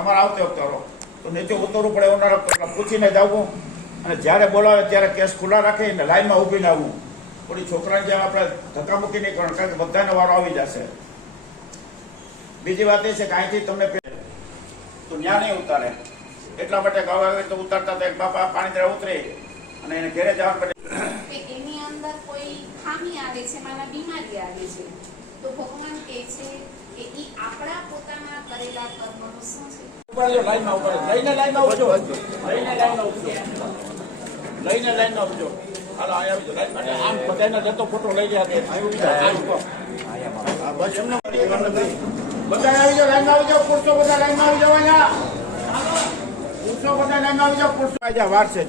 તમારે આવતે વખતે તો નીચે ઉતરવું પડે એવું પૂછીને જવું અને જ્યારે બોલાવે ત્યારે કેસ ખુલ્લા રાખીને લાઈનમાં ઊભીને આવવું. થોડી છોકરાને જેમ આપણે ધક્કામુક્કી નહીં કરવાનું, કારણ કે બધાને વારો આવી જશે. બીજી વાત એ છે કે અહીંથી તમને તો ન્યા નહીં ઉતારે, એટલા માટે ગાવા તો ઉતારતા તો એક બાપા પાણી તળે ઉતરે અને એને ઘરે જવા પડે. એની અંદર કોઈ ખામી આવે છે, મારા બીમારી આવે છે, તો ભગવાન કહે છે કે ઈ આપણા પોતાના કરેલા કર્મનું શું છે. લાઈનમાં ઉભો લઈને લાઈનમાં ઉભો લઈને લાઈનમાં ઉભો લઈને લાઈનમાં ઉભો. હાલો આ આવી લાઈન માટે આમ બધાને જતો ફોટો લઈ ગયા કે બસ એમને બધા આવી જાઓ, લાઈનમાં આવી જાઓ, પુરુષો બધા લાઈનમાં આવી જાઓ. અહીંયા પુરુષો બધા લાઈનમાં આવી જાઓ, પુરુષો આવી જાઓ. વાર છે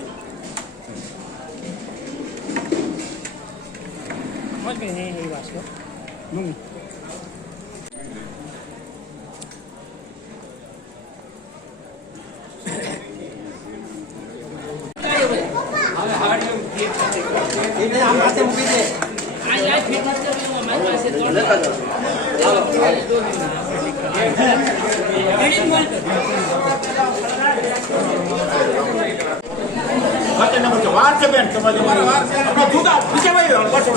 વાર છે બેન, તમારા વાર છે જુદા બીજા ભાઈ વાર છે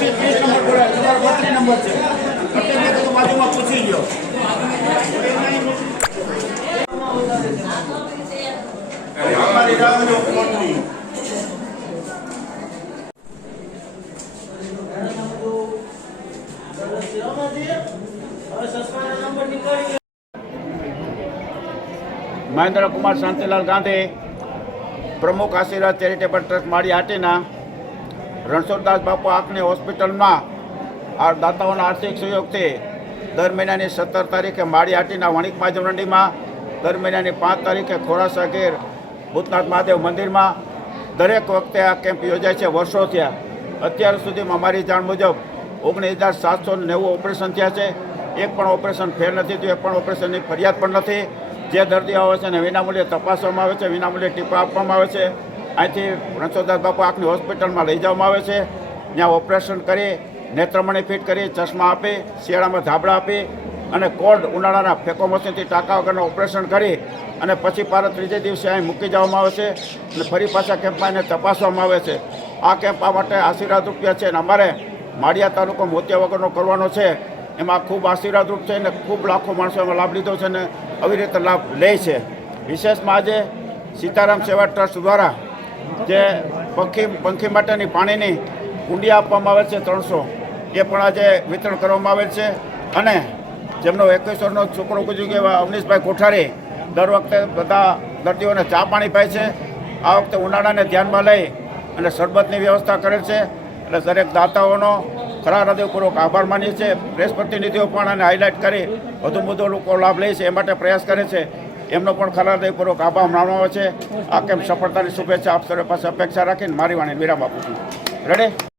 30 નંબર બોલે, તમારો 32 નંબર છે. અત્યારે તો બાજુમાં પૂછી ગયો. અમારી રાહ જો કોણની મહેન્દ્ર કુમાર શાંતિલાલ ગાંધી, પ્રમુખ આશીર્વાદ ચેરિટેબલ ટ્રસ્ટ માળી હાટીના રણછોડદાસ બાપુ આંખની હોસ્પિટલમાં આ દાતાઓના આર્થિક સહયોગથી દર મહિનાની 17 તારીખે માળી હાટીના વણિક મહાજન મંડીમાં, દર મહિનાની 5 તારીખે ખોરાસા ગીર ભૂતનાથ મહાદેવ મંદિરમાં દરેક વખતે આ કેમ્પ યોજાય છે. વર્ષો થયા. અત્યાર સુધીમાં અમારી જાણ મુજબ 19,790 ઓપરેશન થયા છે. એક પણ ઓપરેશન ફેલ નથી થયું, એક પણ ઓપરેશનની ફરિયાદ પણ નથી. જે દર્દીઓ આવે છે એને વિનામૂલ્યે તપાસવામાં આવે છે, વિનામૂલ્યે ટીપા આપવામાં આવે છે. અહીંથી રણછોડદાસ બાપુ આંખની હોસ્પિટલમાં લઈ જવામાં આવે છે. ત્યાં ઓપરેશન કરી, નેત્રમણી ફિટ કરી, ચશ્મા આપી, શિયાળામાં ધાબળા આપી અને કોલ્ડ ઉનાળાના ફેકો મશીનથી ટાંકા વગરનું ઓપરેશન કરી અને પછી પાછા ત્રીજે દિવસે અહીં મૂકી જવામાં આવે છે અને ફરી પાછા કેમ્પમાં એને તપાસવામાં આવે છે. આ કેમ્પ આ માટે આશીર્વાદ રૂપિયા છે અને અમારે માળિયા તાલુકો મોતિયા વગરનો કરવાનો છે. એમાં ખૂબ આશીર્વાદરૂપ છે અને ખૂબ લાખો માણસો એમાં લાભ લીધો છે અને આવી રીતે લાભ લે છે. વિશેષમાં આજે સીતારામ સેવા ટ્રસ્ટ દ્વારા જે પંખી માટેની પાણીની કુંડી આપવામાં આવે છે 300, એ પણ આજે વિતરણ કરવામાં આવે છે. અને જેમનો 21 વર્ષનો છોકરો ગુજરી ગયો એવા અવનીશભાઈ કોઠારી દર વખતે બધા દર્દીઓને ચા પાણી પાય છે. આ વખતે ઉનાળાને ધ્યાનમાં લઈ અને શરબતની વ્યવસ્થા કરેલ છે. એટલે દરેક દાતાઓનો ખરા હૃદયપૂર્વક આભાર માનીએ છીએ. પ્રેસ પ્રતિનિધિઓ પણ આને હાઇલાઇટ કરી વધુ લોકો લાભ લે છે એ માટે પ્રયાસ કરે છે. એમનો પણ ખરા હૃદયપૂર્વક આભાર માનવામાં આવે છે. આ કેમ્પ સફળતાની શુભેચ્છા આપ સર્વે પાસે અપેક્ષા રાખીને મારી વાણી વિરામ આપું છું. રેડી?